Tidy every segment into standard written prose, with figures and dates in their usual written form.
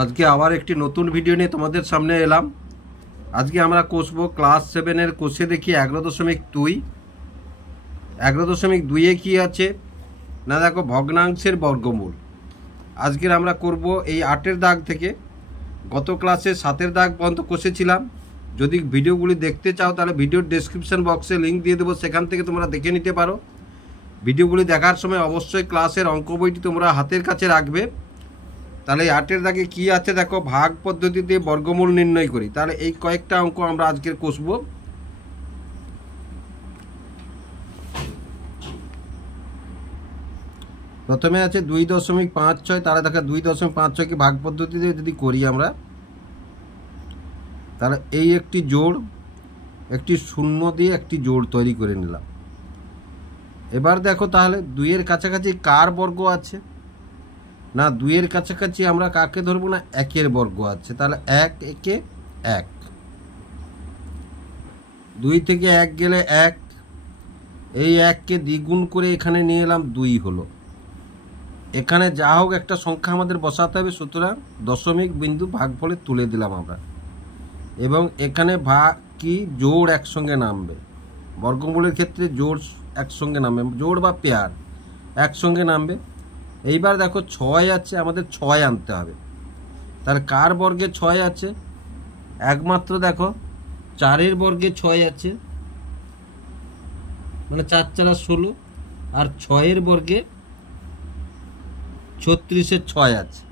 আজকে আবার একটি নতুন ভিডিও নিয়ে তোমাদের সামনে এলাম। আজকে আমরা কষব ক্লাস 7-এর কোষে দেখি 11.2। 11.2-এ কি আছে না, দেখো ভগ্নাংশের বর্গমূল। আজকের আমরা করব এই 8-এর দাগ থেকে। গত ক্লাসে 7-এর দাগ পর্যন্ত কষেছিলাম। যদি ভিডিওগুলি দেখতে চাও তাহলে ভিডিওর ডেসক্রিপশন বক্সে লিঙ্ক দিয়ে দেবো, সেখান থেকে তোমরা দেখে নিতে পারো। ভিডিওগুলি দেখার সময় অবশ্যই ক্লাসের অঙ্ক বইটি তোমরা হাতের কাছে রাখবে। তাহলে 8-এর দাগে কি আছে দেখো, ভাগ পদ্ধতিতে বর্গমূল নির্ণয় করি। তাহলে এই কয়েকটা অঙ্ক আমরা আজকের কষব। প্রথমে আছে 2.56। তাহলে দেখো 2.56কে ভাগ পদ্ধতিতে যদি করি আমরা, তাহলে এই একটি জোড়, একটি শূন্য দিয়ে একটি জোড় তৈরি করে নিলাম। এবার দেখো তাহলে 2-এর কাছাকাছি কার বর্গ আছে না, 2-এর কাছাকাছি আমরা কাকে ধরবো না, 1-এর বর্গ আছে। তাহলে 1 একে 1, 2 থেকে 1 গেলে 1, এই 1কে দ্বিগুণ করে এখানে নিয়ে এলাম, 2 হলো। এখানে যা হোক একটা সংখ্যা আমাদের বসাতে হবে, সুতরাং দশমিক বিন্দু ভাগফলে তুলে দিলাম আমরা। এবং এখানে ভাগ কি জোড় একসঙ্গে নামবে, বর্গমূলের ক্ষেত্রে জোড় একসঙ্গে নামবে, জোড় বা পেয়ার একসঙ্গে নামবে। এইবার দেখো 6 আছে, আমাদের 6 আনতে হবে। তাহলে কার বর্গে 6 আছে, একমাত্র দেখো 4-এর বর্গে 6 আছে, মানে 4 4 16, আর 6-এর বর্গে 36-এর 6 আছে।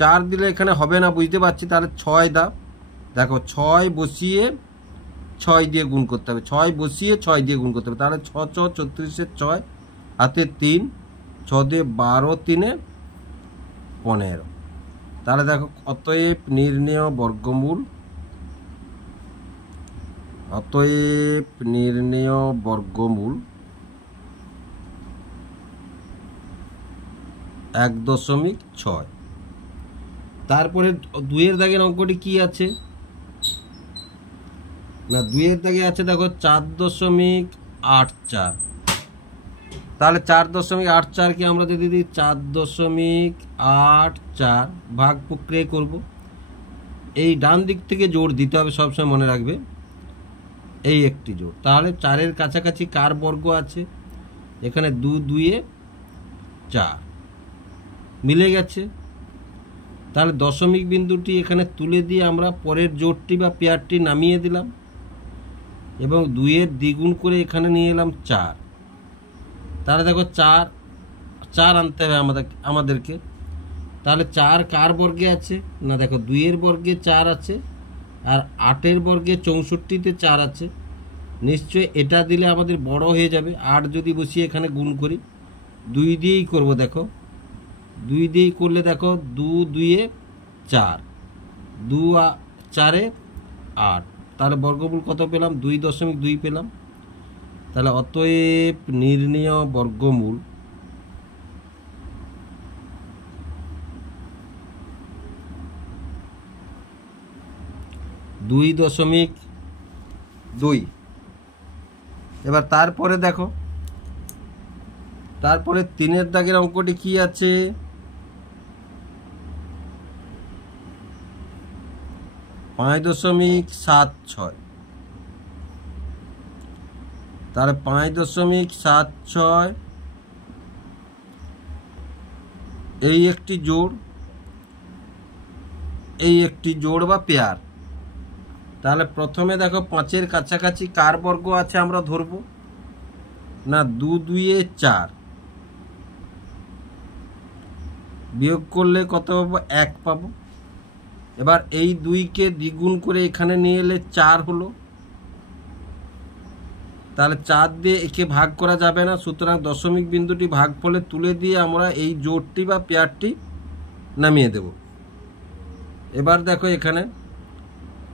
4 দিলে এখানে হবে না, বুঝতে পারছি। তাহলে 6 দাও, দেখো 6 বসিয়ে 6 দিয়ে গুণ করতে হবে, 6 বসিয়ে 6 দিয়ে গুণ করতে হবে। তাহলে 6 6 36-এর 6 হাতে 3, 6 দিয়ে 12, 3-এ 15। তাহলে দেখো অতএব নির্ণেয় বর্গমূল, অতএব নির্ণেয় বর্গমূল 1.6। তারপরে 2-এর দাগের অঙ্কটি কি আছে না, 2-এর দাগে আছে দেখো 4.84। তাহলে 4.84কে আমরা যদি দিই 4.84 ভাগ প্রক্রিয়া করব। এই ডান দিক থেকে জোড় দিতে হবে, সবসময় মনে রাখবে, এই একটি জোড়। তাহলে 4-এর কাছাকাছি কার বর্গ আছে, এখানে 2 2-এ 4 মিলে গেছে। তাহলে দশমিক বিন্দুটি এখানে তুলে দিয়ে আমরা পরের জোড়টি বা পেয়ারটি নামিয়ে দিলাম এবং 2-এর দ্বিগুণ করে এখানে নিয়ে এলাম 4। তাহলে দেখো 4 আনতে হবে আমাদেরকে। তাহলে 4 কার বর্গে আছে না, দেখো 2-এর বর্গে 4 আছে, আর 8-এর বর্গে 64-তে 4 আছে। নিশ্চয়ই এটা দিলে আমাদের বড় হয়ে যাবে। 8 যদি বসিয়ে এখানে গুণ করি, 2 দিয়েই করব। দেখো 2 দিয়েই করলে দেখো 2 2-এ 4, 2 4-এ 8। তাহলে বর্গমূল কত পেলাম, 2.2 পেলাম। তাহলে অতএব নির্ণেয় বর্গমূল 2.2। এবার তারপরে দেখো, তারপরে 3-এর দাগের অঙ্কটি কি আছে, 5.76। তাহলে 5.76 এই একটি জোড়, এই একটি জোড় বা পেয়ার। তাহলে প্রথমে দেখো 5-এর কাছাকাছি কার বর্গ আছে আমরা ধরবো না, 2 2-এ 4 বিয়োগ করলে কত পাবো, 1 পাবো। এবার এই 2-কে দ্বিগুণ করে এখানে নিয়ে এলে 4 হলো। তাহলে 4 দিয়ে একে ভাগ করা যাবে না, সুতরাং দশমিক বিন্দুটি ভাগফলে তুলে দিয়ে আমরা এই জোড়টি বা পেয়ারটি নামিয়ে দেব। এবার দেখো এখানে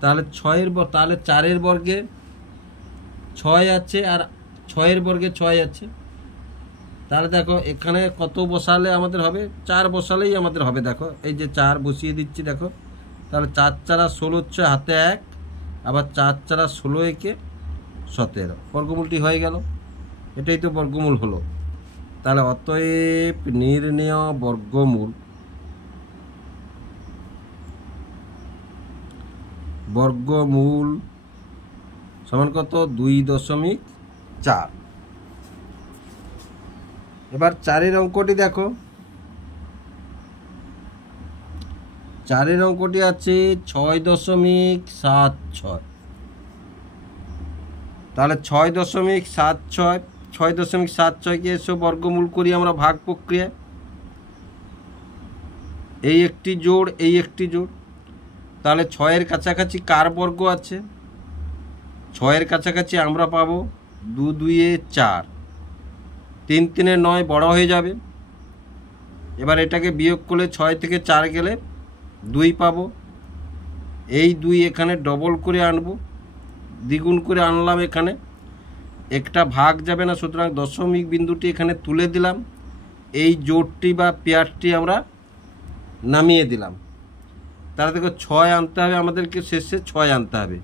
তাহলে 4-এর বর্গে 6 আছে, আর 6-এর বর্গে 6 আছে। তাহলে দেখো এখানে কত বসালে আমাদের হবে, 4 বসালেই আমাদের হবে। দেখো এই যে 4 বসিয়ে দিচ্ছি, দেখো তাহলে 4 4 16 হচ্ছে, হাতে 1, আবার 4 4 16 একে 17। বর্গমূলটি হয়ে গেল, এটাই তো বর্গমূল হলো। তাহলে অতএব নির্ণেয় বর্গমূল বর্গমূল সমান কত? 2.4। এবার 4-এর অঙ্কটি দেখো। 4-এর অঙ্কটি আছে 6.76। তাহলে 6.76কে এসো বর্গমূল করি আমরা ভাগ প্রক্রিয়ায়। এই একটি জোড়, এই একটি জোড়। তাহলে 6-এর কাছাকাছি কার বর্গ আছে? 6-এর কাছাকাছি আমরা পাবো 2 2 4, 3 3 9 বড় হয়ে যাবে। এবার এটাকে বিয়োগ করলে 6 থেকে 4 গেলে 2 পাবো। এই 2 এখানে ডবল করে আনবো, দ্বিগুণ করে আনলাম। এখানে একটা ভাগ যাবে না, সুতরাং দশমিক বিন্দুটি এখানে তুলে দিলাম। এই জোড়টি বা পেয়ারটি আমরা নামিয়ে দিলাম। তাহলে দেখো 6 আনতে হবে আমাদেরকে, শেষে 6 আনতে হবে।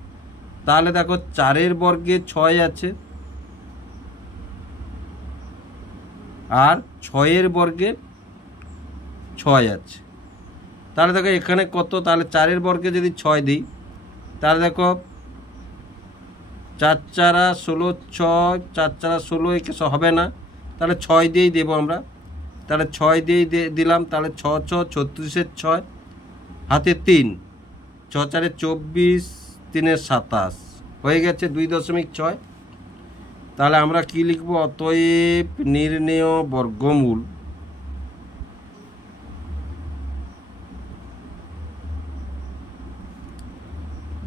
তাহলে দেখো 4-এর বর্গে 6 আছে আর 6-এর বর্গে 6 আছে। তাহলে দেখো এখানে কত? তাহলে 4-এর বর্গে যদি 6 দিই, তাহলে দেখো 4 4 16, 6 4 4 16 একে হবে না, তাহলে 6 দিয়েই দেবো আমরা। তাহলে 6 দিয়েই দিলাম। তাহলে 6 6 36-এর 6, হাতে 3, 6 4 24, 3 27 হয়ে গেছে 2.6। তাহলে আমরা কি লিখব? অতএব নির্ণেয় বর্গমূল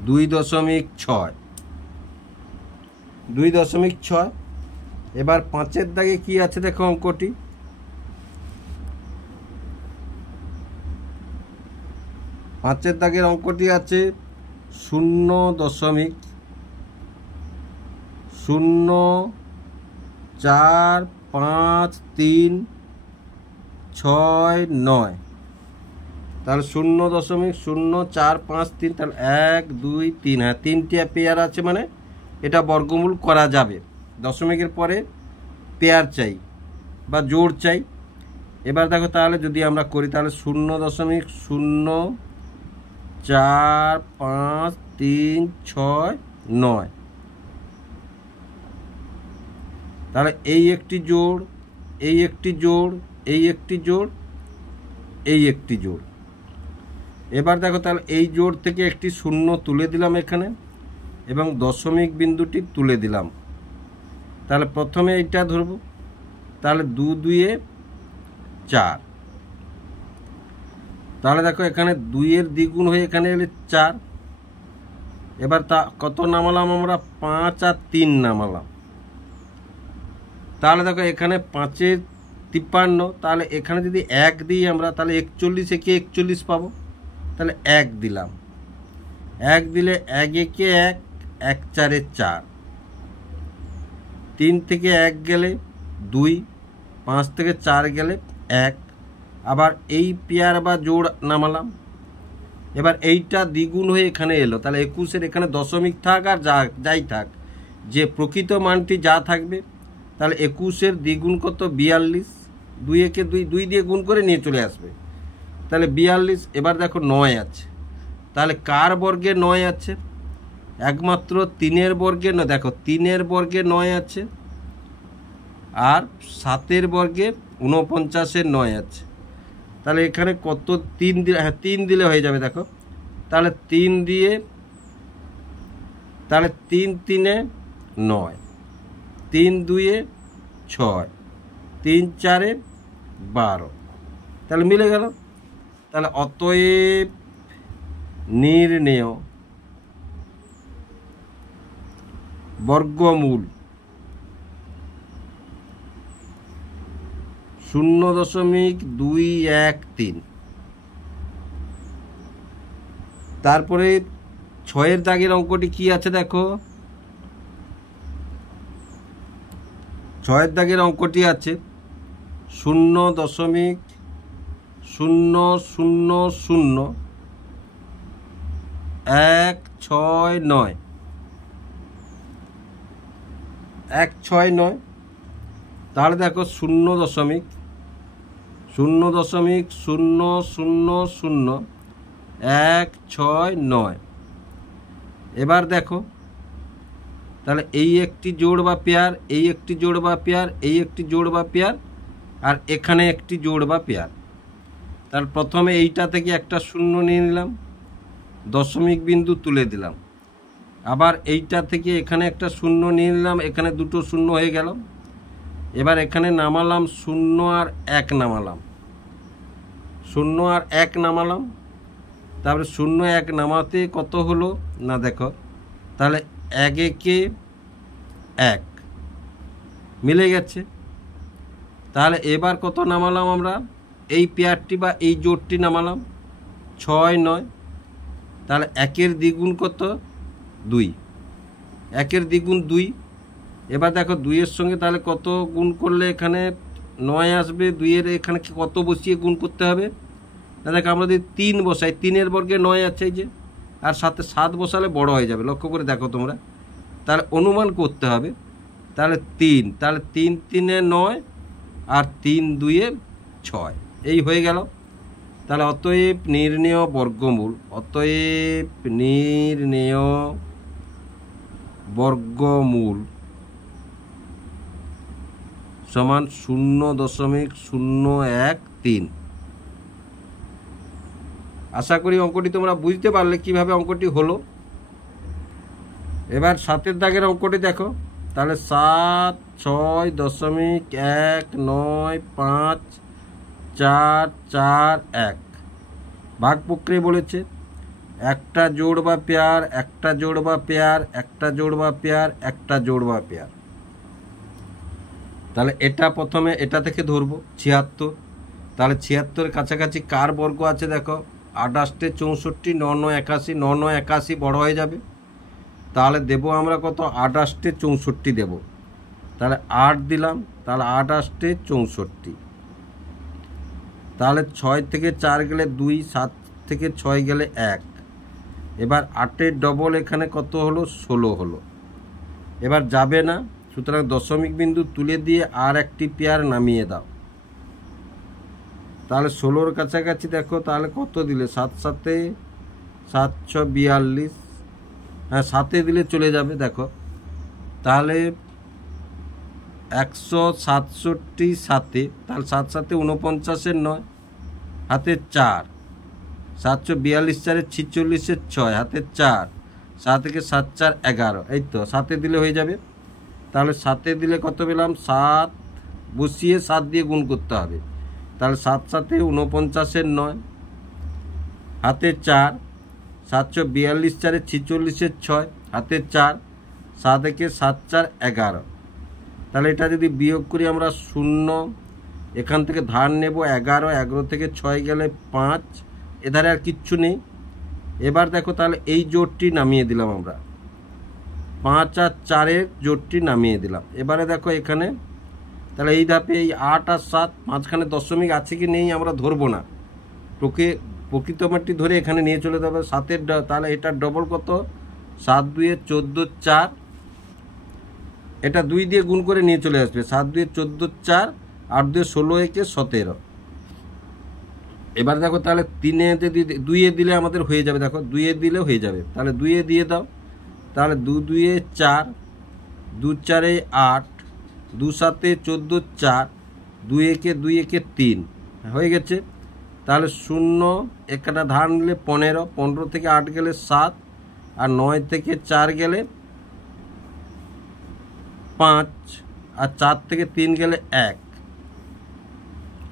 দুই 2.6। এবার 5-এর দাগে কি আছে দেখো অঙ্কটি। 5-এর দাগের অঙ্কটি আছে 0.045369। তাহলে 0.0453, তাহলে 1 2 3, হ্যাঁ 3টি পেয়ার আছে, মানে এটা বর্গমূল করা যাবে। দশমিকের পরে পেয়ার চাই বা জোড় চাই। এবার দেখো তাহলে যদি আমরা করি, তাহলে 0.453669। তাহলে এই একটি জোড়, এই একটি জোড়, এই একটি জোড়, এই একটি জোড়। এবার দেখো তাহলে এই জোড় থেকে একটি 0 তুলে দিলাম এখানে এবং দশমিক বিন্দুটি তুলে দিলাম। তাহলে প্রথমে এইটা ধরব। তাহলে 2 2 4। তাহলে দেখো এখানে 2-এর দ্বিগুণ হয়ে এখানে এলে 4। এবার তা কত নামালাম আমরা? 5 আর 3 নামালাম। তাহলে দেখো এখানে 5-এ 53, তাহলে এখানে যদি 1 দিই আমরা, তাহলে 41 একে 41 পাবো। তাহলে 1 দিলাম। 1 দিলে 1 একে 1, 1 4 4, 3 থেকে 1 গেলে 2, 5 থেকে 4 গেলে 1। আবার এই পেয়ার বা জোড় নামালাম। এবার এইটা দ্বিগুণ হয়ে এখানে এলো। তাহলে 21-এর এখানে দশমিক থাক আর যাই থাক, যে প্রকৃত মানটি যা থাকবে, তাহলে 21-এর দ্বিগুণ কত? 42। 2 একে 2, 2 দিয়ে গুণ করে নিয়ে চলে আসবে। তাহলে 42। এবার দেখো 9 আছে। তাহলে কার বর্গে 9 আছে? একমাত্র 3-এর বর্গে না। দেখো 3-এর বর্গে 9 আছে আর 7-এর বর্গে 49-এর 9 আছে। তাহলে এখানে কত? 3 দিলে, হ্যাঁ 3 দিলে হয়ে যাবে। দেখো তাহলে 3 দিয়ে, তাহলে 3 3 9, 3 2 6, 3 4 12। তাহলে মিলে গেল। তাহলে অতএব নির্ণেয় বর্গমূল 0.213। তারপরে 6-এর দাগের অঙ্কটি কি আছে দেখো। 6-এর দাগের অঙ্কটি আছে 0.000 169। 169। তাহলে দেখো 0.000 169। এবার দেখো তাহলে এই একটি জোড় বা পেয়ার, এই একটি জোড় বা পেয়ার, এই একটি জোড় বা পেয়ার, আর এখানে একটি জোড় বা পেয়ার। তার প্রথমে এইটা থেকে একটা শূন্য নিয়ে নিলাম, দশমিক বিন্দু তুলে দিলাম। আবার এইটা থেকে এখানে একটা শূন্য নিয়ে নিলাম, এখানে দুটো শূন্য হয়ে গেল। এবার এখানে নামালাম শূন্য আর এক নামালাম, শূন্য আর এক নামালাম। তারপরে শূন্য এক নামাতে কত হলো না দেখো, তাহলে এক একে এক মিলে গেছে। তাহলে এবার কত নামালাম আমরা, এই পেয়ারটি বা এই জোড়টি নামালাম 6 9। তাহলে একের দ্বিগুণ কত, 2, একের দ্বিগুণ 2। এবার দেখো 2-এর সঙ্গে তাহলে কত গুণ করলে এখানে 9 আসবে, 2-এর এখানে কত বসিয়ে গুণ করতে হবে না দেখো, আমরা যদি 3 বসাই, 3-এর বর্গে 9 আছে এই যে, আর সাথে 7 বসালে বড় হয়ে যাবে, লক্ষ্য করে দেখো তোমরা। তাহলে অনুমান করতে হবে, তাহলে 3, তাহলে 3 3-এ 9 আর 3 2-এ 6, এই হয়ে গেল। তাহলে অতএব নির্ণেয় বর্গমূল, অতএব নির্ণেয় বর্গমূল সমান 0.013। আশা করি অঙ্কটি তোমরা বুঝতে পারলে কিভাবে অঙ্কটি হলো। এবার 7-এর দাগের অঙ্কটি দেখো, তাহলে 7 6.195441 ভাগ প্রক্রিয়া বলেছে। একটা জোড় বা পেয়ার, একটা জোড় বা পেয়ার, একটা জোড় বা পেয়ার, একটা জোড় বা পেয়ার। তাহলে এটা প্রথমে এটা থেকে ধরবো 76। তাহলে 76-এর কাছাকাছি কার বর্গ আছে দেখো, 28 64, 9 9 81, 9 9 81 বড় হয়ে যাবে। তাহলে দেব আমরা কত, 28 64 দেব। তাহলে 8 দিলাম, তাহলে 28 64। তাহলে 6 থেকে 4 গেলে 2, 7 থেকে 6 গেলে 1। এবার 8-এর ডবল এখানে কত হলো, 16 হলো। এবার যাবে না, সুতরাং দশমিক বিন্দু তুলে দিয়ে আর একটি পেয়ার নামিয়ে দাও। তাহলে 16-র কাছাকাছি দেখো, তাহলে কত দিলে, 7 7 742, হ্যাঁ 7-এ দিলে চলে যাবে দেখো। তাহলে 167 7-এ, তাহলে 7 7 49-এর 9, হাতে 4, 742 4 46-এর 6, হাতে 4, 7 থেকে 7 4 11, এই তো 7-এ দিলে হয়ে যাবে। তাহলে 7-এ দিলে কত পেলাম, 7 বসিয়ে 7 দিয়ে গুণ করতে হবে। তাহলে 7 7 49-এর 9, হাতে 4, 742 4 46-এর 6, হাতে 4, 7 থেকে 7 4 11। তাহলে এটা যদি বিয়োগ করি আমরা 0, এখান থেকে ধার নেব 11, 11 থেকে 6 গেলে 5, এধারে আর কিচ্ছু নেই। এবার দেখো তাহলে এই জোড়টি নামিয়ে দিলাম আমরা, 5 আর 4-এর জোড়টি নামিয়ে দিলাম। এবারে দেখো এখানে তাহলে এই ধাপে এই 8 আর 7 মাঝখানে দশমিক আছে কি নেই আমরা ধরবো না, প্রকৃত মানটি ধরে এখানে নিয়ে চলে যাবে 7-এর। তাহলে এটার ডবল কত, 7 2 14 4, এটা 2 দিয়ে গুণ করে নিয়ে চলে আসবে, 7 2 14 4, 8 2 16 1 17। এবার দেখো তাহলে 3-এ 2-এ দিলে আমাদের হয়ে যাবে, দেখো 2-এ দিলে হয়ে যাবে। তাহলে 2-এ দিয়ে দাও, তাহলে 2 2 4, 2 4 8, 2 7 14 4, 2 1 2 1 3 হয়ে গেছে। তাহলে 0 একটা ধার নিলে 15, 15 থেকে 8 গেলে 7, আর 9 থেকে 4 গেলে 5, আর 4 থেকে 3 গেলে 1।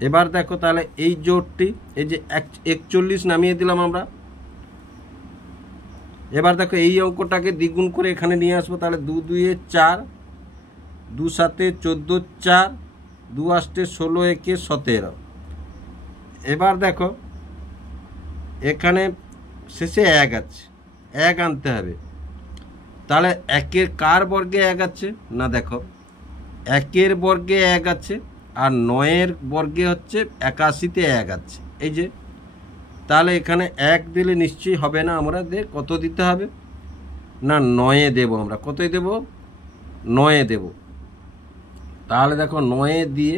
এবার দেখো তাহলে এই জোড়টি, এই যে 41 নামিয়ে দিলাম আমরা। এবার দেখো এই অঙ্কটাকে দ্বিগুণ করে এখানে নিয়ে আসবো, তাহলে 2 2 4, 2 7 14 4, 2 8 16 1 17। এবার দেখো এখানে শেষে 1 আছে, 1 আনতে হবে। তাহলে 1-এর কার বর্গে 1 আছে না দেখো, 1-এর বর্গে 1 আছে, আর 9-এর বর্গে হচ্ছে 81-তে 1 আছে, এই যে। তাহলে এখানে 1 দিলে নিশ্চয়ই হবে না, আমরা কত দিতে হবে না 9-এ দেব। আমরা কতই দেব, 9-এ দেব। তাহলে দেখো 9-এ দিয়ে,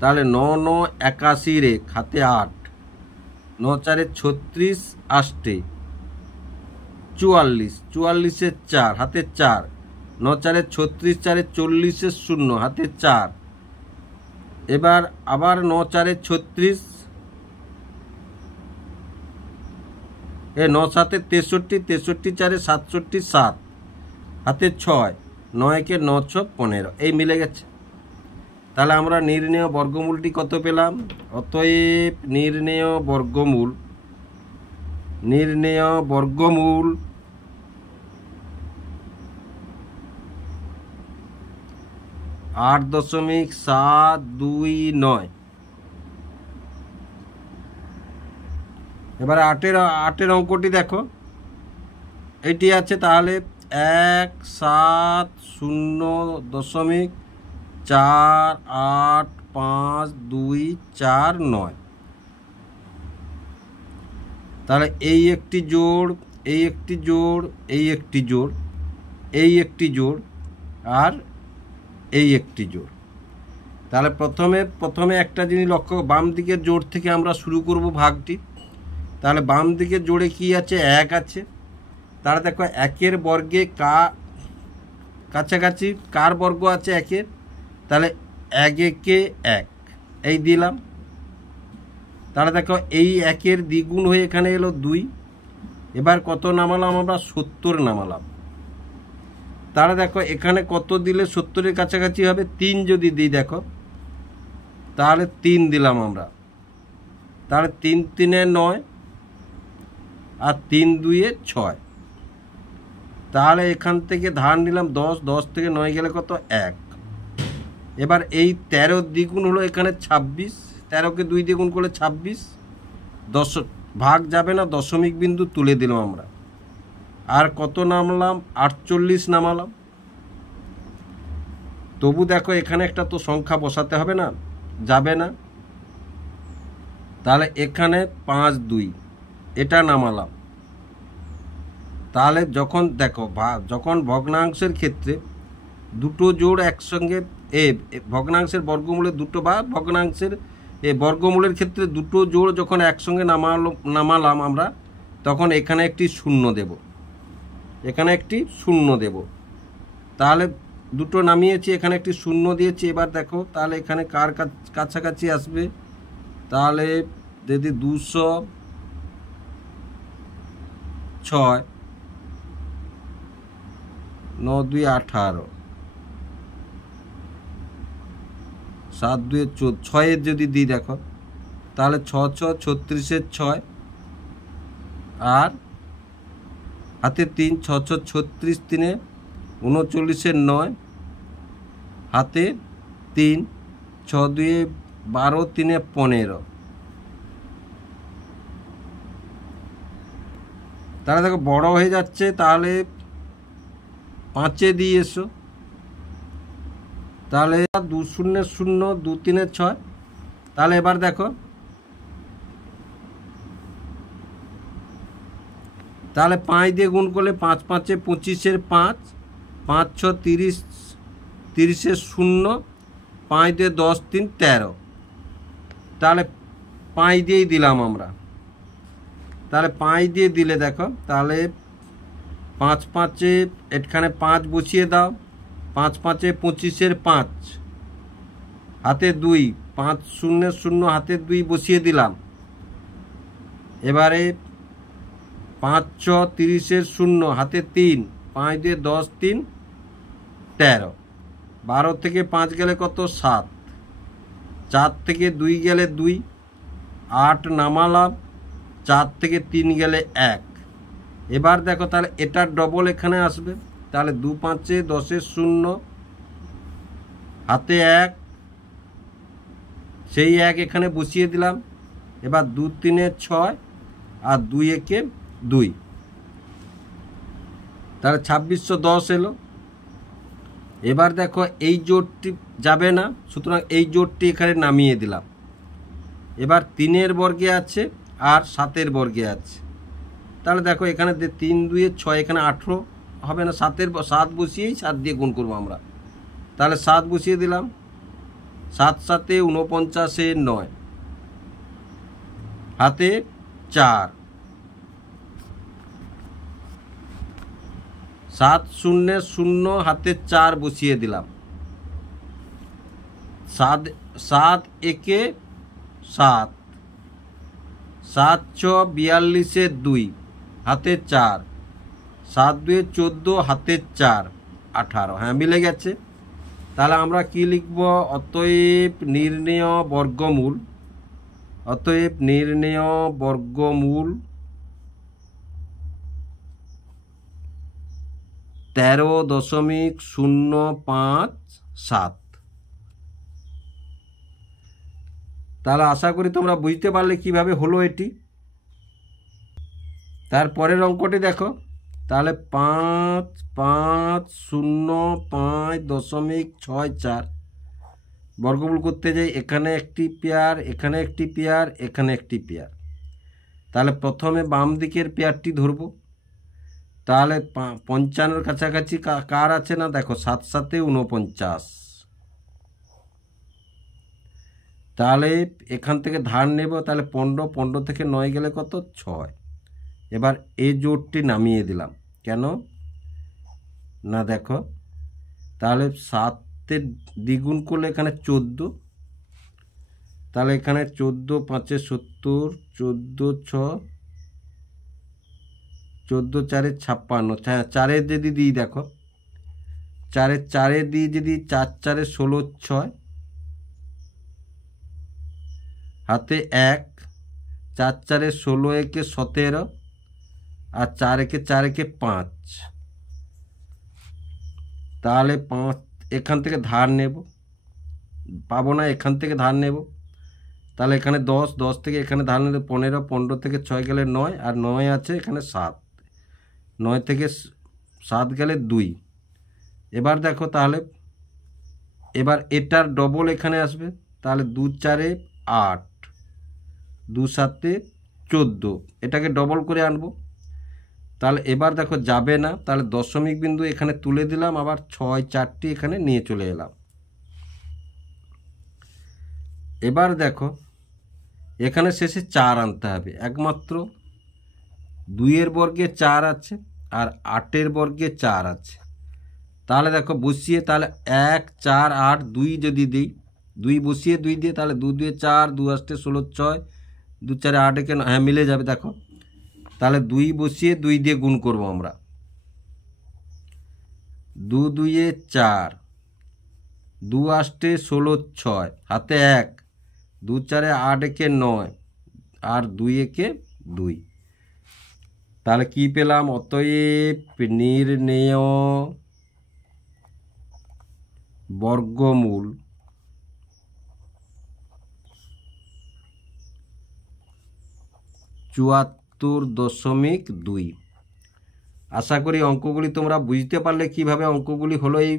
তাহলে 9 9 81 রে, হাতে 8, 9 4 36 8, 44, 44 4 হাতে 4, 9 4 36, 4 40 0 হাতে 4। এবার আবার 9 4 36, 9 7 63, 63 4 67 7 হাতে 6, 9 1 9 6 15। এই মিলে গেছে। তাহলে আমরা নির্ণেয় বর্গমূলটি কত পেলাম? অতএব নির্ণেয় বর্গমূল 8.729। এবারে আটের অঙ্কটি দেখো, এটি আছে। তাহলে 170.4852549। তাহলে এই একটি জোড়, এই একটি জোড়, এই একটি জোড়, এই একটি জোড়, আর এই একটি জোড়। তাহলে প্রথমে একটা জিনিস লক্ষ্য, বাম দিকের জোড় থেকে আমরা শুরু করব ভাগটি। তাহলে বাম দিকের জোড়ে কি আছে? 1 আছে। তাহলে দেখো 1-এর বর্গে কাছাকাছি কার বর্গ আছে 1-এর? তাহলে 1 1 1 এই দিলাম। তাহলে দেখো এই 1-এর দ্বিগুণ হয়ে এখানে এলো 2। এবার কত নামালাম আমরা? 70 নামালাম। তাহলে দেখো এখানে কত দিলে 70-এর কাছাকাছি হবে? 3 যদি দিই দেখো, তাহলে 3 দিলাম আমরা। তাহলে 3 3 9 আর 3 2 6। তাহলে এখান থেকে ধার নিলাম 10, 10 থেকে 9 গেলে কত? 1। এবার এই 13 দ্বিগুণ হলো এখানে 26, 13কে 2 দিয়ে গুণ করলে 26। ভাগ যাবে না, দশমিক বিন্দু তুলে দিলাম আমরা। আর কত নামলাম? 48 নামালাম। তবু দেখো এখানে একটা তো সংখ্যা বসাতে হবে না, যাবে না। তাহলে এখানে 5 2 এটা নামালাম। তাহলে যখন দেখো যখন ভগ্নাংশের ক্ষেত্রে দুটো জোড় একসঙ্গে, ভগ্নাংশের বর্গমূলের দুটো বা ভগ্নাংশের বর্গমূলের ক্ষেত্রে দুটো জোড় যখন একসঙ্গে নামালাম আমরা, তখন এখানে একটি শূন্য দেব, এখানে একটি শূন্য দেব। তাহলে দুটো নামিয়েছি, এখানে একটি শূন্য দিয়েছি। এবার দেখো তাহলে এখানে কার কাছাকাছি আসবে? তাহলে যদি 206, 9 2 18, 7 2 6 যদি দিই দেখো, তাহলে 6 6 36 6 আর হাতে 3, 6 6 36 3 39 9 হাতে 3, 6 2 12 3 15। তাহলে দেখো বড় হয়ে যাচ্ছে। তাহলে 5-এ দিয়ে এসো। তাহলে 2 0 0 2 3 6। তাহলে এবার দেখো, তাহলে 5 দিয়ে গুণ করলে 5 5 25-এর 5, 5 6 30, 30-এর 0, 5 দিয়ে 10 3 13। তাহলে 5 দিয়েই দিলাম আমরা। তাহলে 5 দিয়ে দিলে দেখো, তাহলে 5 5 এখানে 5 বসিয়ে দাও। 5 5 25-এর 5 হাতে 2, 5 0 0 হাতে 2 বসিয়ে দিলাম। এবারে 5 6 30-এর 0 হাতে 3, 5 দিয়ে 10 3 13। 12 থেকে 5 গেলে কত? 7। 4 থেকে 2 গেলে 2, 8 নামালাম। 4 থেকে 3 গেলে 1। এবার দেখো তাহলে এটার ডবল এখানে আসবে। তাহলে 2 5 10-এর 0 হাতে 1, সেই 1 এখানে বসিয়ে দিলাম। এবার 2 3 6 আর 2 1 2। তাহলে 2610 এলো। এবার দেখো এই জোড়টি যাবে না, সুতরাং এই জোড়টি এখানে নামিয়ে দিলাম। এবার 3-এর বর্গে আছে আর 7-এর বর্গে আছে। তাহলে দেখো এখানে 3 2 6, এখানে 18 হবে না, 7 বসিয়েই 7 দিয়ে গুণ করবো আমরা। তাহলে 7 বসিয়ে দিলাম। 7 7 49 9 হাতে 4। 7 শূন্য 0 হাতে 4 বসিয়ে দিলাম। 7 একে 7, 7 6 42 2 হাতে 4, 7 2 14 হাতে 4 18। হ্যাঁ, মিলে গেছে। তাহলে আমরা কি লিখব? অতএব নির্ণেয় বর্গমূল, অতএব নির্ণেয় বর্গমূল 13.057। তাহলে আশা করি তোমরা বুঝতে পারলে কিভাবে হলো এটি। তারপরের অঙ্কটি দেখো। তাহলে 5.505.64 বর্গমূল করতে যাই। এখানে একটি পেয়ার, এখানে একটি পেয়ার, এখানে একটি পেয়ার। তাহলে প্রথমে বাম দিকের পেয়ারটি ধরব। তাহলে 55 কাছাকাছি কার আছে না? দেখো 7 7 49। তাহলে এখান থেকে ধার নেব। তাহলে 15 থেকে 9 গেলে কত? 6। এবার এই জোড়টি নামিয়ে দিলাম। কেন না? দেখো, তাহলে 7 দ্বিগুণ করলে এখানে 14। তাহলে এখানে 14 5 70, 14 6, 14 4 56। 4 যদি দিই, দেখো 4 দিই যদি 4 4 16 6 হাতে 1, 4 4 16 একে 17 আর 4 একে 4 একে 5। তাহলে 5 এখান থেকে ধার নেব, পাবো না, এখান থেকে ধার নেব। তাহলে এখানে 10, 10 থেকে এখানে ধার নেব 15, 15 থেকে 6 গেলে 9, আর 9 আছে এখানে 7, 9 থেকে 7 গেলে 2। এবার দেখো, তাহলে এবার এটার ডবল এখানে আসবে। তাহলে 2 4 8, 2 7 14, এটাকে ডবল করে আনবো। তাহলে এবার দেখো যাবে না। তাহলে দশমিক বিন্দু এখানে তুলে দিলাম, আবার 6 4টি এখানে নিয়ে চলে এলাম। এবার দেখো এখানে শেষে 4 আনতে হবে। একমাত্র 2 বর্গে 4 আছে আর 8 বর্গে 4 আছে। তাহলে দেখো বসিয়ে, তাহলে 1 4 8 2 যদি দিই, 2 বসিয়ে 2 দিয়ে, তাহলে 2 2 4, 2 8 16 6, 2 4 8 একে, হ্যাঁ মিলে যাবে। দেখো, তাহলে 2 বসিয়ে 2 দিয়ে গুণ করব আমরা। 2 2 4, 2 8 16 6 হাতে 1, 2 4 8 একে 9 আর 2 একে 2। তাহলে কি পেলাম? অতএব নির্ণেয় বর্গমূল 74.2। আশা করি অঙ্কগুলি তোমরা বুঝতে পারলে কিভাবে অঙ্কগুলি হলো। এই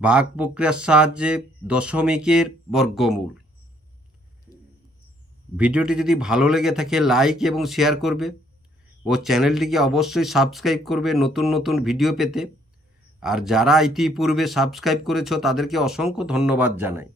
ভাগ প্রক্রিয়ার সাহায্যে দশমিকের বর্গমূল। ভিডিওটি যদি ভালো লেগে থাকে লাইক এবং শেয়ার করবে ও চ্যানেলটিকে অবশ্যই সাবস্ক্রাইব করবে নতুন নতুন ভিডিও পেতে। আর যারা ইতিপূর্বে সাবস্ক্রাইব করেছো তাদেরকে অসংখ্য ধন্যবাদ জানাই।